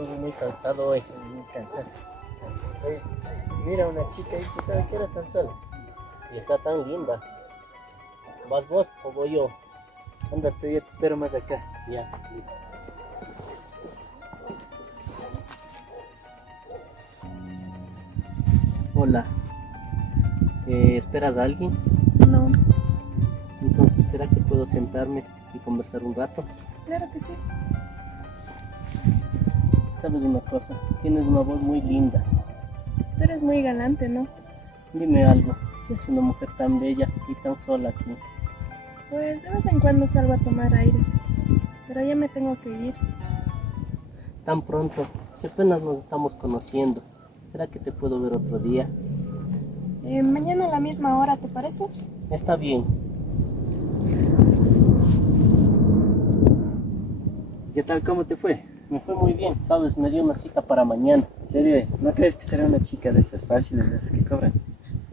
Estoy muy cansado hoy, muy cansado. Oye, mira, una chica ahí sentada que era tan sola. Y está tan linda. ¿Vas vos o voy yo? Anda, tú, yo te espero más acá. Ya, listo. Hola. ¿Esperas a alguien? No, Entonces, ¿será que puedo sentarme y conversar un rato? claro que sí. ¿Sabes una cosa? Tienes una voz muy linda. Tú eres muy galante, ¿no? Dime algo. ¿Qué es una mujer tan bella y tan sola aquí? Pues de vez en cuando salgo a tomar aire, pero ya me tengo que ir. Tan pronto. Si apenas nos estamos conociendo. ¿Será que te puedo ver otro día? Mañana a la misma hora, ¿te parece? Está bien. ¿Qué tal? ¿Cómo te fue? Me fue muy bien, ¿sabes? Me dio una cita para mañana. ¿En serio? ¿No crees que será una chica de esas fáciles, de esas que cobran?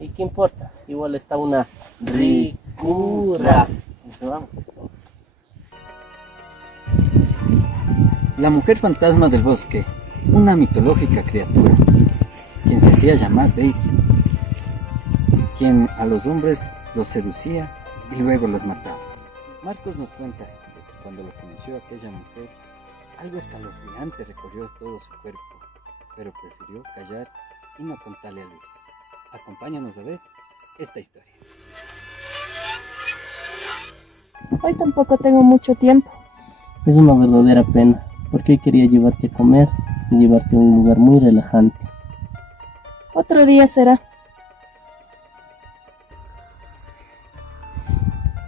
¿Y qué importa? Igual está una ricura. Eso vamos. La mujer fantasma del bosque, una mitológica criatura, quien se hacía llamar Daisy, quien a los hombres los seducía y luego los mataba. Marcos nos cuenta que cuando lo conoció aquella mujer, algo escalofriante recorrió todo su cuerpo, pero prefirió callar y no contarle a Luis. Acompáñanos a ver esta historia. Hoy tampoco tengo mucho tiempo. Es una verdadera pena, porque hoy quería llevarte a comer y llevarte a un lugar muy relajante. Otro día será.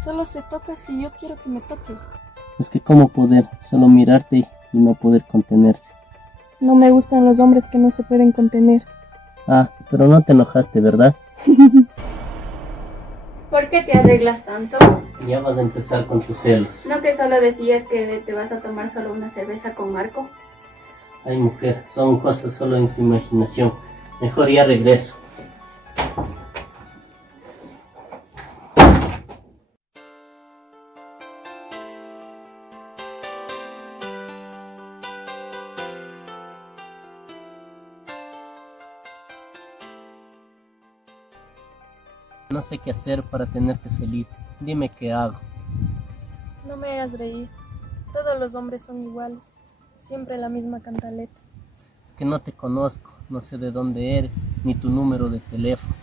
Solo se toca si yo quiero que me toque. Es que cómo poder solo mirarte y no poder contenerse. No me gustan los hombres que no se pueden contener. Ah, pero no te enojaste, ¿verdad? ¿Por qué te arreglas tanto? Ya vas a empezar con tus celos. ¿No que solo decías que te vas a tomar solo una cerveza con Marco? Ay, mujer, son cosas solo en tu imaginación. Mejor ya regreso. No sé qué hacer para tenerte feliz. Dime qué hago. No me hagas reír. Todos los hombres son iguales. Siempre la misma cantaleta. Es que no te conozco, no sé de dónde eres, ni tu número de teléfono.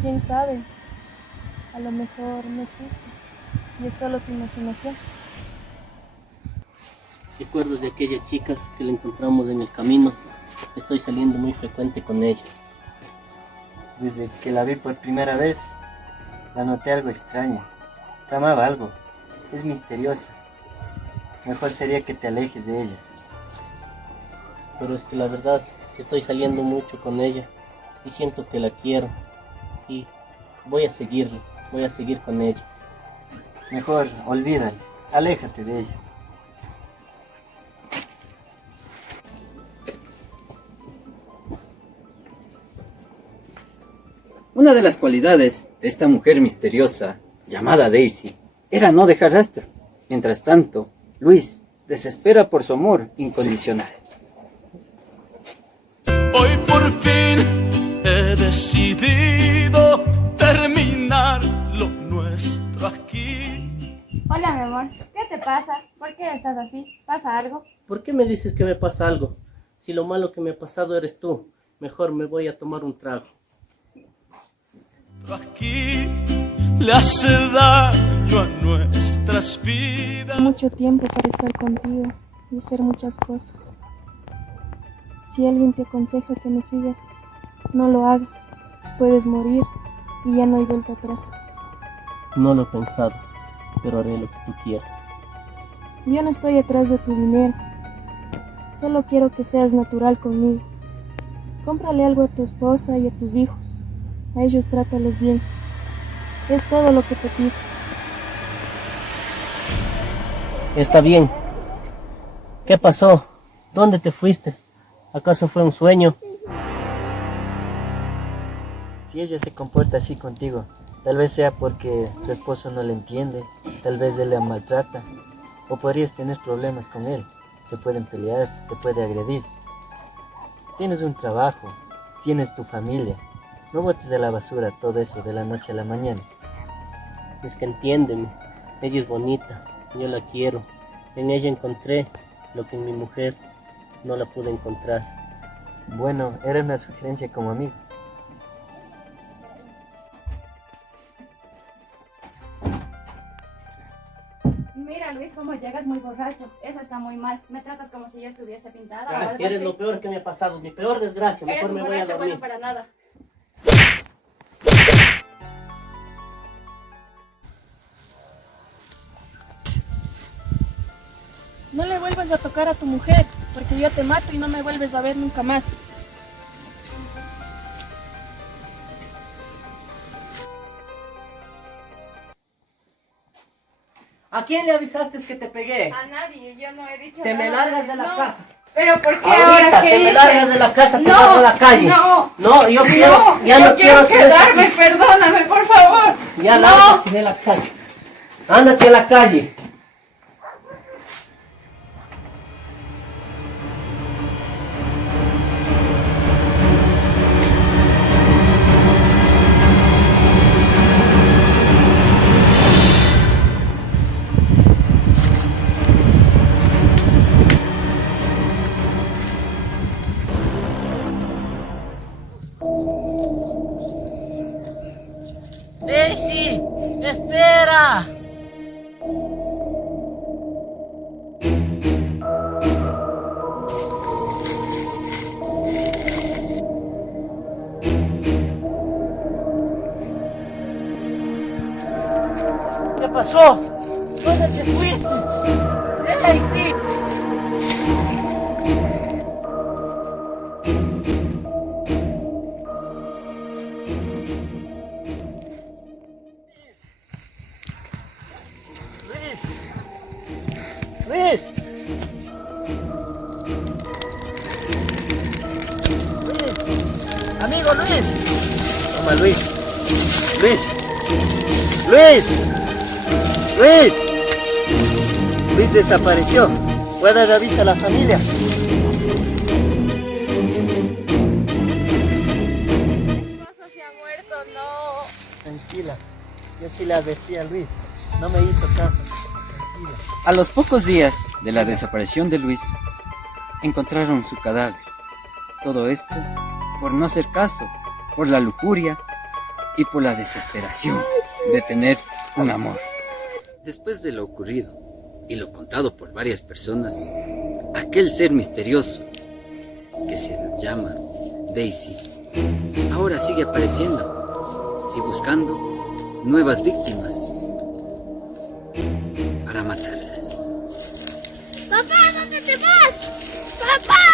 ¿Quién sabe? A lo mejor no existe. Y es solo tu imaginación. ¿Recuerdas de aquella chica que la encontramos en el camino? Estoy saliendo muy frecuente con ella. Desde que la vi por primera vez, la noté algo extraña. Tramaba algo. Es misteriosa. Mejor sería que te alejes de ella. Pero es que la verdad, estoy saliendo mucho con ella y siento que la quiero. Y voy a seguirla, voy a seguir con ella. Mejor olvídala. Aléjate de ella. Una de las cualidades de esta mujer misteriosa, llamada Daisy, era no dejar rastro. Mientras tanto, Luis desespera por su amor incondicional. Hoy por fin he decidido terminar lo nuestro aquí. Hola, mi amor. ¿Qué te pasa? ¿Por qué estás así? ¿Pasa algo? ¿Por qué me dices que me pasa algo? Si lo malo que me ha pasado eres tú, mejor me voy a tomar un trago. Aquí le hace daño a nuestras vidas. Mucho tiempo para estar contigo y hacer muchas cosas. Si alguien te aconseja que me sigas, no lo hagas. Puedes morir y ya no hay vuelta atrás. No lo he pensado, pero haré lo que tú quieras. Yo no estoy atrás de tu dinero. Solo quiero que seas natural conmigo. Cómprale algo a tu esposa y a tus hijos. A ellos trátalos bien. Es todo lo que te pido. Está bien. ¿Qué pasó? ¿Dónde te fuiste? ¿Acaso fue un sueño? Si ella se comporta así contigo, tal vez sea porque su esposo no le entiende, tal vez él la maltrata, o podrías tener problemas con él. te pueden pelear, te puede agredir. Tienes un trabajo, tienes tu familia. No botes de la basura todo eso de la noche a la mañana. Es que entiéndeme, ella es bonita, yo la quiero. En ella encontré lo que en mi mujer no la pude encontrar. Bueno, era una sugerencia como amigo. Mira, Luis, cómo llegas muy borracho. Eso está muy mal. Me tratas como si yo estuviese pintada o Ah, algo eres así. lo peor que me ha pasado, mi peor desgracia. Eres Mejor un me voy a borracho dormir. bueno para nada. No le vuelvas a tocar a tu mujer, porque yo te mato y no me vuelves a ver nunca más. ¿A quién le avisaste que te pegué? A nadie, yo no he dicho Te nada. me largas de la No. casa. ¿Pero por qué Ahorita ahora? ¿Qué te me hice? largas de la casa, te No, vas a la calle. no. No, yo quiero, No, ya yo no quiero que estés quedarme, aquí. perdóname, por favor. Ya No. lárgate de la casa. Ándate a la calle. Daisy, espera. ¿Qué pasó? ¿Dónde te fuiste? Daisy. Luis. Amigo Luis. Toma Luis. Luis. Luis. Luis. Luis desapareció. Voy a dar aviso a la familia. Mi esposo se ha muerto, no. Tranquila. Yo sí le advertí a Luis. No me hizo caso. Tranquila. A los pocos días de la desaparición de Luis, encontraron su cadáver. Todo esto por no hacer caso, por la lujuria y por la desesperación de tener un amor. Después de lo ocurrido y lo contado por varias personas, aquel ser misterioso que se llama Daisy ahora sigue apareciendo y buscando nuevas víctimas para matarlas. ¡Papá, ¿dónde te vas? ¡Papá!